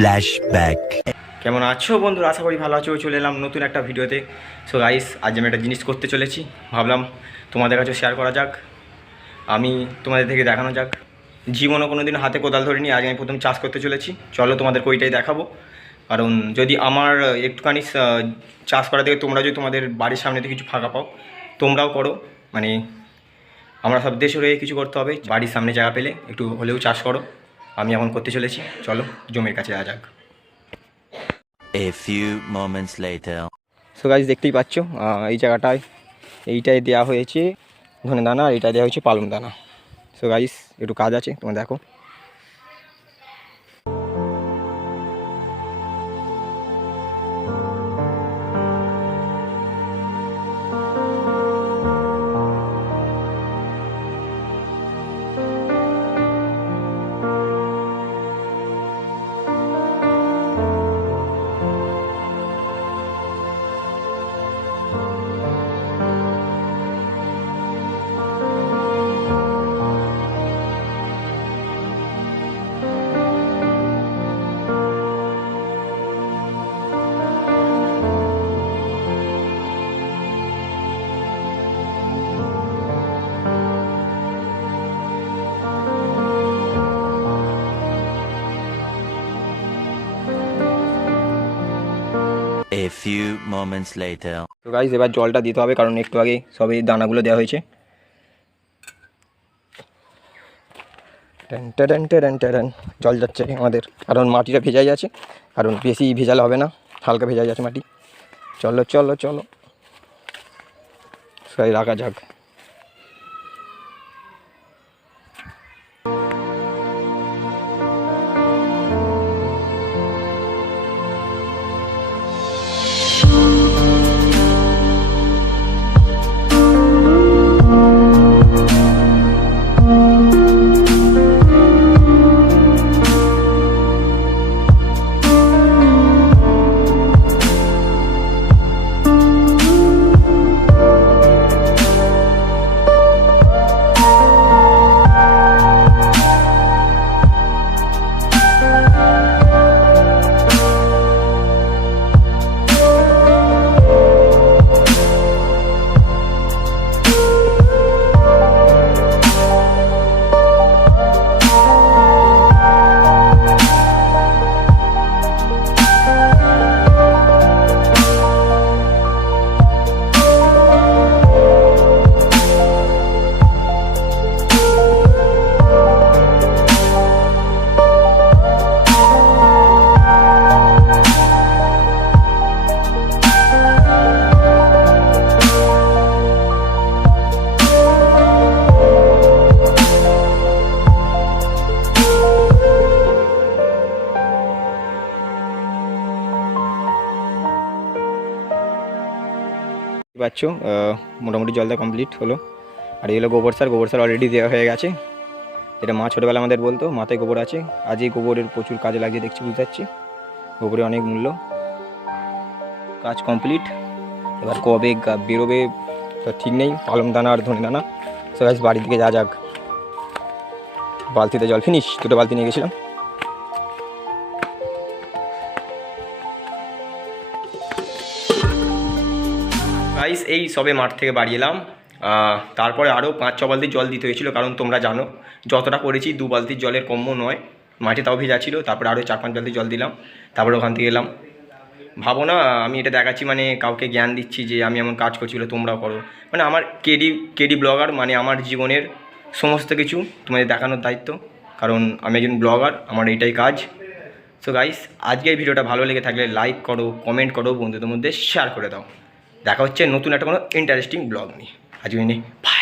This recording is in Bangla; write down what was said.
ফ্ল্যাশব্যাক। কেমন আছো বন্ধুরা? আশা করি ভালো আছো। চলে এলাম নতুন একটা ভিডিওতে। সো গাইস, আজ আমি একটা জিনিস করতে চলেছি, ভাবলাম তোমাদের কাছে শেয়ার করা যাক, আমি তোমাদের থেকে দেখানো যাক। জীবনও কোনো দিন হাতে কোদাল ধরিনি, আজ আমি প্রথম চাষ করতে চলেছি। চলো তোমাদের ওইটাই দেখাবো। কারণ যদি আমার একটুখানি চাষ করা থেকে তোমরা যদি তোমাদের বাড়ির সামনে থেকে কিছু ফাঁকা পাও, তোমরাও করো। মানে আমরা সব দেশে রয়ে কিছু করতে হবে, বাড়ির সামনে জায়গা পেলে একটু হলেও চাষ করো। আমি এখন করতে চলেছি, চলো জমির কাছে যাওয়া যাক। A few moments later. So guys, দেখতেই পাচ্ছ এই জায়গাটায় এইটাই দেওয়া হয়েছে ধনে দানা, আর এইটাই দেওয়া হয়েছে পালং দানা। সো গাইস, একটু কাজ আছে, তোমরা দেখো। A few moments later. তো গাইস, এবার জলটা দিতে হবে, কারণ একটু আগে সবই দানাগুলো দেওয়া হয়েছে। টেন টেন টেন টেন জল যাচ্ছে আমাদের, কারণ মাটিটা ভেজাই আছে, কারণ বেশি ভেজালে হবে না, হালকা ভেজাই আছে মাটি। চলো চলো চলো, সবাই রাখা যাক। পাচ্ছ মোটামুটি জলটা কমপ্লিট হলো। আর এগুলো গোবর সার অলরেডি দেওয়া হয়ে গেছে। এটা মা ছোটোবেলা আমাদের বলতো, মাথায় গোবর আছে। আজ এই গোবরের প্রচুর কাজে লাগছে, দেখছি, বুঝতে পারছি। গোবরের অনেক মূল্য। কাজ কমপ্লিট। এবার কবে বেরোবে তো ঠিক নেই, পালং দানা আর ধনে দানা। সো গাইস, বাড়ির দিকে যাওয়া যাক। বালতিতে জল ফিনিশ, দুটো বালতি নিয়ে গেছিলাম। গাইস, এই সবে মাঠ থেকে বাড়ি এলাম। তারপরে আরও 5-6 বালতি জল দিতে হয়েছিল, কারণ তোমরা জানো যতটা করেছি 2 বালতির জলের কম্য নয়। মাটি তাও ভেজা ছিল, তারপরে আরও 4-5 বালতি জল দিলাম। তারপরে ওখান থেকে এলাম। ভাবো না আমি এটা দেখাচ্ছি, মানে কাউকে জ্ঞান দিচ্ছি যে আমি এমন কাজ করছি বলে তোমরাও করো। মানে আমার কেডি ব্লগার, মানে আমার জীবনের সমস্ত কিছু তোমাদের দেখানোর দায়িত্ব, কারণ আমি একজন ব্লগার, আমার এইটাই কাজ। সো গাইস, আজকের ভিডিওটা ভালো লেগে থাকলে লাইক করো, কমেন্ট করো, বন্ধুদের মধ্যে শেয়ার করে দাও। দেখা হচ্ছে নতুন একটা কোনো ইন্টারেস্টিং ব্লগ নিয়ে। আজকে বাই।